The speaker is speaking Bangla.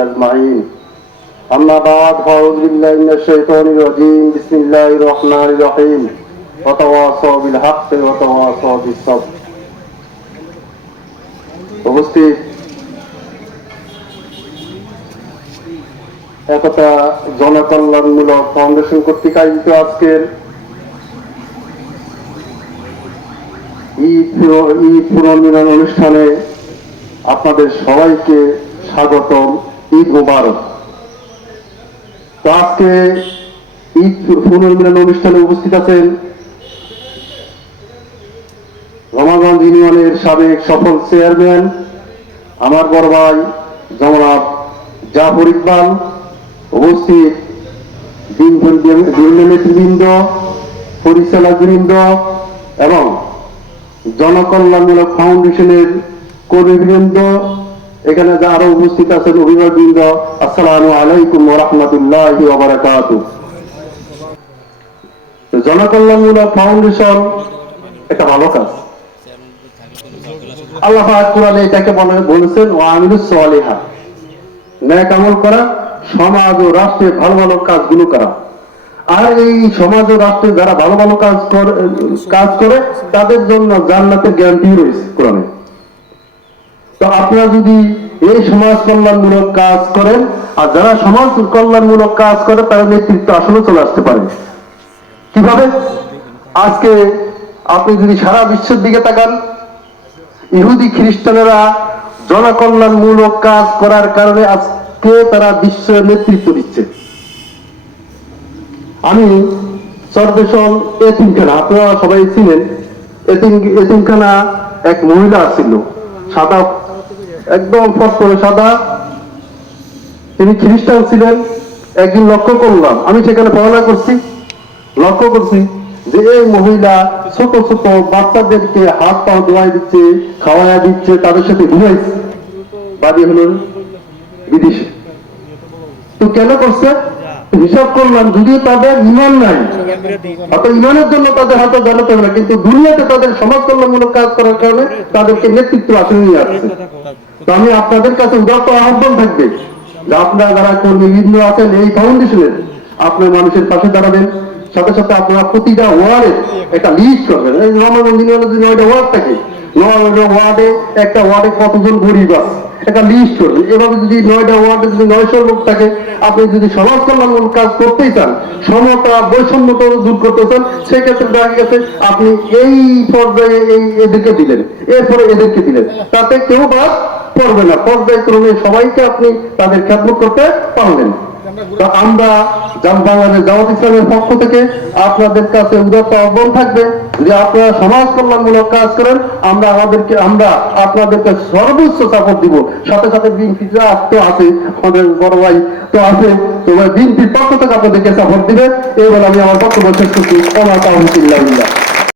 أجمعين أما بعد فأعوذ بالله من الشيطان الرجيم بسم الله الرحمن الرحيم وتواصوا بالحق وتواصوا بالصبر উপস্থিত একতা জনকল্যাণমূলক ফাউন্ডেশন কর্তৃক আয়োজিত আজকের ঈদ পুনর্মিলন অনুষ্ঠানে আপনাদের সবাইকে স্বাগতম। ঈদ মোবারক। তো আজকে ঈদ পুনর্মিলন অনুষ্ঠানে উপস্থিত আছেন রমাগঞ্জ ইউনিয়নের সাবেক সফল চেয়ারম্যান আমার বড় ভাই জনাব জাফর ইকবাল, উপস্থিত নেতৃবৃন্দ, পরিচালকবৃন্দ এবং জনকল্যাণমূলক ফাউন্ডেশনের কর্মীবৃন্দ, এখানে যারা উপস্থিত আছেন অভিভাবকবৃন্দ, আসসালামু আলাইকুম ওয়া রাহমাতুল্লাহি ওয়া বারাকাতুহু। জনকল্যাণমূলক ফাউন্ডেশন একটা ভালো কাজ। আল্লাহ পাক কোরআনে এটাকে বলেছেন ওয়া আমিলুস সালিহাত, নেক আমল করা, সমাজ ও রাষ্ট্রে ভালো ভালো কাজগুলো করা। আর এই সমাজ ও রাষ্ট্রে যারা ভালো ভালো কাজ করে তাদের জন্য জান্নাতের গ্যারান্টি রয়েছে কোরআনে। তো আপনারা যদি এই সমাজ কল্যাণমূলক কাজ করেন, আর যারা সমাজ কল্যাণমূলক কাজ করে তারা নেতৃত্ব আসলে চলে আসতে পারে। কিভাবে? আজকে আপনি যদি সারা বিশ্বের দিকে তাকান, ইহুদি খ্রিস্টানেরা জনকল্যাণমূলক কাজ করার কারণে আজকে তারা বিশ্বের নেতৃত্ব দিচ্ছে। আমি সর্বেশন এতিমখানা, আপনারা সবাই ছিলেন, এতিমখানা এক মহিলা ছিল, সাদা, একদম ফটফটে সাদা, তিনি খ্রিস্টান ছিলেন। একদিন লক্ষ্য করলাম, আমি সেখানে পড়াশোনা করছি, লক্ষ্য করছি যে এই মহিলা ছোট ছোট বাচ্চাদেরকে হাত পা ধোয়াই দিচ্ছে, খাওয়াইয়া দিচ্ছে, তাদের সাথে ঘুমাইছে। বাড়ি হলো বিদেশে। তো কেন করছে? হিসাব করলাম, যদিও তাদের ইমান নাই, অর্থাৎ ইমানের জন্য তাদের হাতে জানাতে হবে না, কিন্তু দুনিয়াতে তাদের সমাজ কল্যাণমূলক কাজ করার কারণে তাদেরকে নেতৃত্ব আসলে নিয়ে আসছে। তো আমি আপনাদের কাছে উদাত্ত আহ্বান থাকবে যে আপনারা যারা কর্মীবৃন্দ আছেন এই ফাউন্ডেশনের, আপনার মানুষের পাশে দাঁড়াবেন। সাথে সাথে আপনারা প্রতিটা ওয়ার্ডে একটা লিস্ট করবেন। এই রমাগঞ্জ ইউনিয়নে যদি 9টা ওয়ার্ড থাকে, 9টা ওয়ার্ডে একটা ওয়ার্ডে কতজন গরিব আছে একটা লিস্ট করবেন। এভাবে যদি 9টা ওয়ার্ডে যদি 900 লোক থাকে, আপনি যদি সমাজ কল্যাণমূলক কাজ করতেই চান, সমতা বৈষম্যতা দূর করতে চান, সেক্ষেত্রে দেখা গেছে আপনি এই পর্যায়ে এদেরকে দিলেন, এরপরে এদেরকে দিলেন, তাতে কেউ বাদ পড়বে না। পর্যায়ক্রমে সবাইকে আপনি তাদের খেদমত করতে পারলেন। তো আমরা বাংলাদেশ জামাত ইসলামের পক্ষ থেকে আপনাদের কাছে উদাত্ত আহ্বান থাকবে যে আপনারা সমাজ কল্যাণমূলক কাজ করেন, আমরা আপনাদেরকে সর্বোচ্চ সাপোর্ট দিব। সাথে সাথে বিএনপি তো আছে, আমাদের বড় ভাই তো আছে, তো বিএনপির পক্ষ থেকে আপনাদেরকে সাপোর্ট দিবে। এই বলে আমি আমার বক্তব্য শেষ করছি।